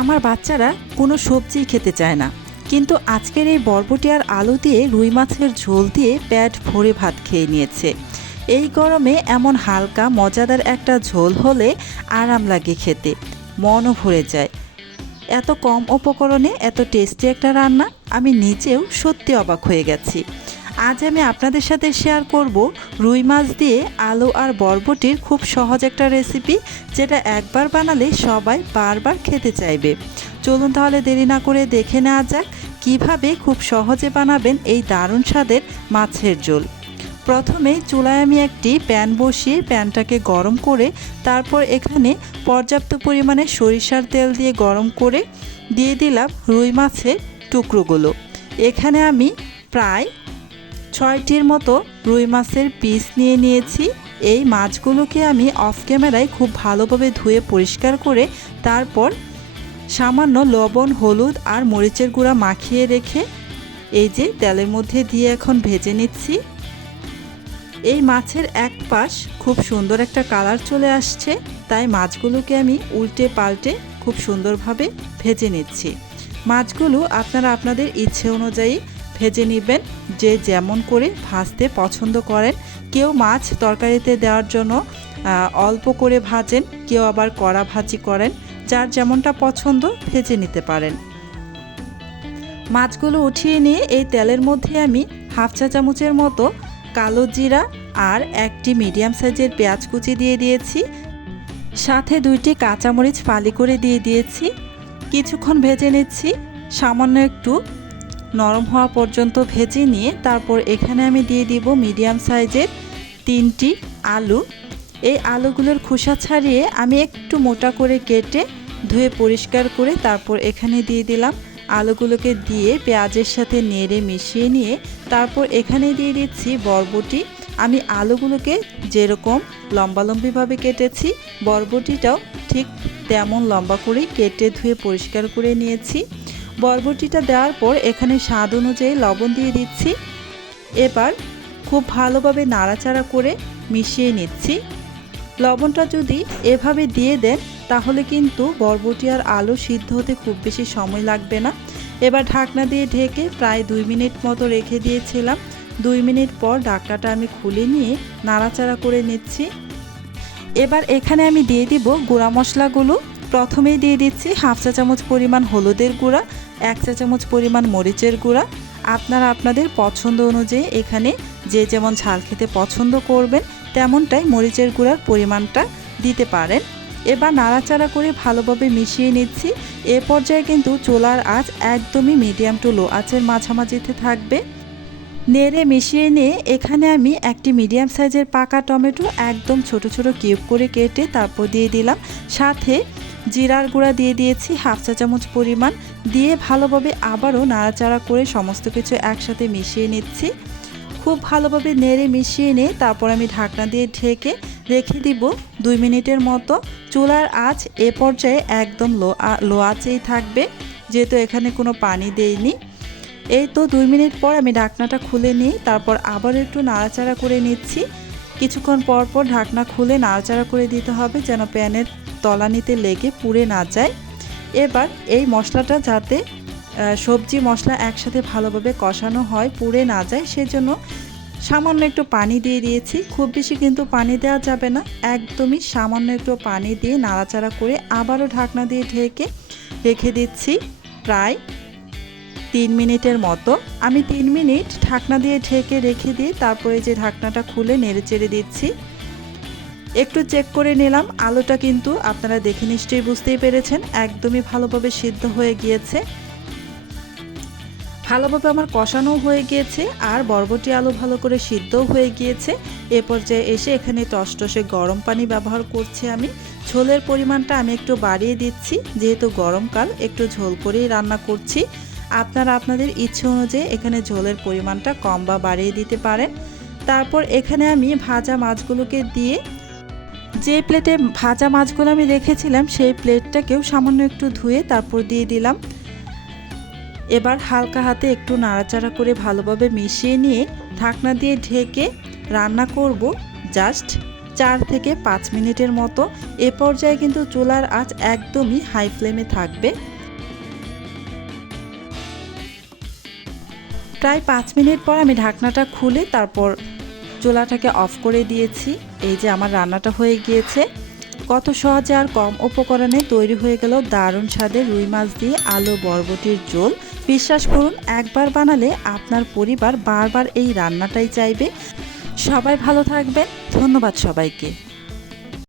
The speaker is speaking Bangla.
আমার বাচ্চারা কোনো সবজি খেতে চায় না, কিন্তু আজকের এই বরবটি আর আলু দিয়ে রুই মাছের ঝোল দিয়ে পেট ভরে ভাত খেয়ে নিয়েছে। এই গরমে এমন হালকা মজাদার একটা ঝোল হলে আরাম লাগে খেতে, মনও ভরে যায়। এত কম উপকরণে এত টেস্টি একটা রান্না, আমি নিজেও সত্যি অবাক হয়ে গেছি। আজ আমি আপনাদের সাথে শেয়ার করব রুই মাছ দিয়ে আলু আর বরবটির খুব সহজ একটা রেসিপি, যেটা একবার বানালে সবাই বারবার খেতে চাইবে। চলুন তাহলে দেরি না করে দেখে নেওয়া যাক কিভাবে খুব সহজে বানাবেন এই দারুণ স্বাদের মাছের ঝোল। প্রথমে চুলায় আমি একটি প্যান বসিয়ে প্যানটাকে গরম করে তারপর এখানে পর্যাপ্ত পরিমাণে সরিষার তেল দিয়ে গরম করে দিয়ে দিলাম রুই মাছের টুকরোগুলো। এখানে আমি প্রায় 6টির মতো রুই মাছের পিস নিয়ে নিয়েছি। এই মাছগুলোকে আমি অফ ক্যামেরায় খুব ভালোভাবে ধুয়ে পরিষ্কার করে তারপর সামান্য লবণ, হলুদ আর মরিচের গুঁড়া মাখিয়ে রেখে এই যে তেলের মধ্যে দিয়ে এখন ভেজে নিচ্ছি। এই মাছের এক পাশ খুব সুন্দর একটা কালার চলে আসছে, তাই মাছগুলোকে আমি উল্টে পাল্টে খুব সুন্দরভাবে ভেজে নিচ্ছি। মাছগুলো আপনারা আপনাদের ইচ্ছে অনুযায়ী ভেজে নেবেন, যে যেমন করে ভাজতে পছন্দ করেন। কেউ মাছ তরকারিতে দেওয়ার জন্য অল্প করে ভাজেন, কেউ আবার কড়া ভাজি করেন, যার যেমনটা পছন্দ ভেজে নিতে পারেন। মাছগুলো উঠিয়ে নিয়ে এই তেলের মধ্যে আমি হাফ চা চামচের মতো কালো জিরা আর একটি মিডিয়াম সাইজের পেঁয়াজ কুচি দিয়ে দিয়েছি, সাথে 2টি কাঁচামরিচ ফালি করে দিয়ে দিয়েছি। কিছুক্ষণ ভেজে নিচ্ছি, সামান্য একটু নরম হওয়া পর্যন্ত ভেজে নিয়ে তারপর এখানে আমি দিয়ে দিব মিডিয়াম সাইজের 3টি আলু। এই আলুগুলোর খোসা ছাড়িয়ে আমি একটু মোটা করে কেটে ধুয়ে পরিষ্কার করে তারপর এখানে দিয়ে দিলাম। আলুগুলোকে দিয়ে পেঁয়াজের সাথে নেড়ে মিশিয়ে নিয়ে তারপর এখানে দিয়ে দিচ্ছি বরবটি। আমি আলুগুলোকে যেরকম লম্বালম্বিভাবে কেটেছি, বরবটিটাও ঠিক তেমন লম্বা করেই কেটে ধুয়ে পরিষ্কার করে নিয়েছি। বরবটিটা দেওয়ার পর এখানে স্বাদ অনুযায়ী লবণ দিয়ে দিচ্ছি। এবার খুব ভালোভাবে নাড়াচাড়া করে মিশিয়ে নিচ্ছি। লবণটা যদি এভাবে দিয়ে দেন তাহলে কিন্তু বরবটি আর আলু সিদ্ধ হতে খুব বেশি সময় লাগবে না। এবার ঢাকনা দিয়ে ঢেকে প্রায় 2 মিনিট মতো রেখে দিয়েছিলাম। 2 মিনিট পর ঢাকনাটা আমি খুলে নিয়ে নাড়াচাড়া করে নিচ্ছি। এবার এখানে আমি দিয়ে দিব গুঁড়া মশলাগুলো। প্রথমেই দিয়ে দিচ্ছি হাফ চা চামচ পরিমাণ হলুদের গুঁড়া, 1 চা চামচ পরিমাণ মরিচের গুঁড়া। আপনারা আপনাদের পছন্দ অনুযায়ী এখানে যে যেমন ঝাল খেতে পছন্দ করবেন তেমনটাই মরিচের গুঁড়ার পরিমাণটা দিতে পারেন। এবার নাড়াচাড়া করে ভালোভাবে মিশিয়ে নিচ্ছি। এ পর্যায়ে কিন্তু চুলার আঁচ একদমই মিডিয়াম টু লো আঁচের মাঝামাঝিতে থাকবে। নেড়ে মিশিয়ে নিয়ে এখানে আমি একটি মিডিয়াম সাইজের পাকা টমেটো একদম ছোট ছোট কিউব করে কেটে তারপর দিয়ে দিলাম। সাথে জিরার গুঁড়া দিয়ে দিয়েছি হাফ চা চামচ পরিমাণ, দিয়ে ভালোভাবে আবারও নাড়াচাড়া করে সমস্ত কিছু একসাথে মিশিয়ে নিচ্ছি। খুব ভালোভাবে নেড়ে মিশিয়ে নিয়ে তারপর আমি ঢাকনা দিয়ে ঢেকে রেখে দিব 2 মিনিটের মতো। চুলার আঁচ এ পর্যায়ে একদম লো আঁচেই থাকবে, যেহেতু এখানে কোনো পানি দেইনি। এই তো 2 মিনিট পর আমি ঢাকনাটা খুলে নিই, তারপর আবার একটু নাড়াচাড়া করে নিচ্ছি। কিছুক্ষণ পর পর ঢাকনা খুলে নাড়াচাড়া করে দিতে হবে যেন প্যানের তলানিতে লেগে পুড়ে না যায়। এবার এই মশলাটা যাতে সবজি মশলা একসাথে ভালোভাবে কষানো হয়, পুড়ে না যায়, সেজন্য সামান্য একটু পানি দিয়ে দিয়েছি। খুব বেশি কিন্তু পানি দেওয়া যাবে না, একদমই সামান্য একটু পানি দিয়ে নাড়াচাড়া করে আবারও ঢাকনা দিয়ে ঢেকে রেখে দিচ্ছি প্রায় 3 মিনিটের মতো। আমি 3 মিনিট ঢাকনা দিয়ে ঢেকে রেখে দিয়ে তারপরে যে ঢাকনাটা খুলে নেড়ে চেড়ে দিচ্ছি। একটু চেক করে নিলাম, আলুটা কিন্তু আপনারা দেখে নিশ্চয়ই বুঝতেই পেরেছেন একদমই ভালোভাবে সিদ্ধ হয়ে গিয়েছে। ভালোভাবে আমার কষানো হয়ে গিয়েছে আর বরবটি আলু ভালো করে সিদ্ধও হয়ে গিয়েছে। এ পর্যায়ে এসে এখানে টসটসে গরম পানি ব্যবহার করছি আমি। ঝোলের পরিমাণটা আমি একটু বাড়িয়ে দিচ্ছি, যেহেতু গরমকাল একটু ঝোল করেই রান্না করছি। আপনারা আপনাদের ইচ্ছে অনুযায়ী এখানে ঝোলের পরিমাণটা কম বা বাড়িয়ে দিতে পারেন। তারপর এখানে আমি ভাজা মাছগুলোকে দিয়ে, যে প্লেটে ভাজা মাছগুলো আমি রেখেছিলাম সেই প্লেটটাকেও সামান্য একটু ধুয়ে তারপর দিয়ে দিলাম। এবার হালকা হাতে একটু নাড়াচাড়া করে ভালোভাবে মিশিয়ে নিয়ে ঢাকনা দিয়ে ঢেকে রান্না করব জাস্ট 4 থেকে 5 মিনিটের মতো। এ পর্যায়ে কিন্তু চুলার আঁচ একদমই হাই ফ্লেমে থাকবে। প্রায় 5 মিনিট পর আমি ঢাকনাটা খুলে তারপর চুলাটাকে অফ করে দিয়েছি। এই যে আমার রান্নাটা হয়ে গিয়েছে। কত সহজে আর কম উপকরণে তৈরি হয়ে গেল দারুণ স্বাদের রুই মাছ দিয়ে আলু বরবটির ঝোল। বিশ্বাস করুন, একবার বানালে আপনার পরিবার বারবার এই রান্নাটাই চাইবে। সবাই ভালো থাকবেন। ধন্যবাদ সবাইকে।